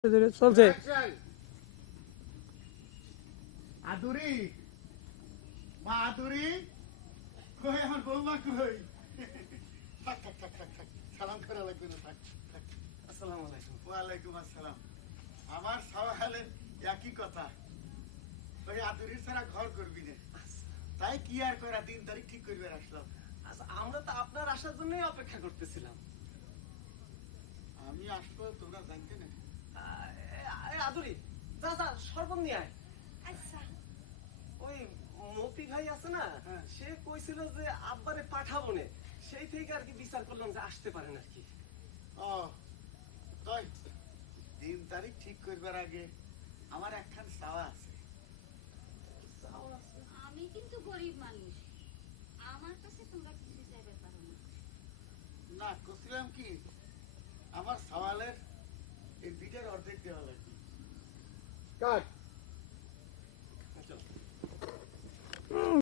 চলছে আদুরি মা আদুরি কই আমার বৌমা কই থাক থাক থাক থাক থাক সালাম করা লাগবে না থাক থাক আসসালামু আলাইকুম ওয়ালাইকুম আসসালাম আমার সওয়ালের একই কথা ওই আদুরির ছাড়া ঘর করবি না তাই কি আর করা দিন তারিখ ঠিক করবে আসলাম আচ্ছা আমরা তো আপনার আসার জন্যই অপেক্ষা করতেছিলাম আমি আসবো তোমরা জানতে না আদুরি যা যা শরবত নিয়ে আয় আচ্ছা ওই মতি ভাই আছে না হ্যাঁ। সে কইছিল যে আব্বারে পাঠাবো নে সেই থেকে আর কি বিচার করলাম যে আসতে পারেন আর কি ও তাই দিন তারিখ ঠিক করবার আগে আমার একখান চাওয়া আছে আমি কিন্তু গরিব মানুষ আমার কাছে তোমরা কিছু চাইতে পারো না না করছিলাম কি আমার সওয়ালের এই বিটের অর্ধেক দেওয়া লাগবে কাট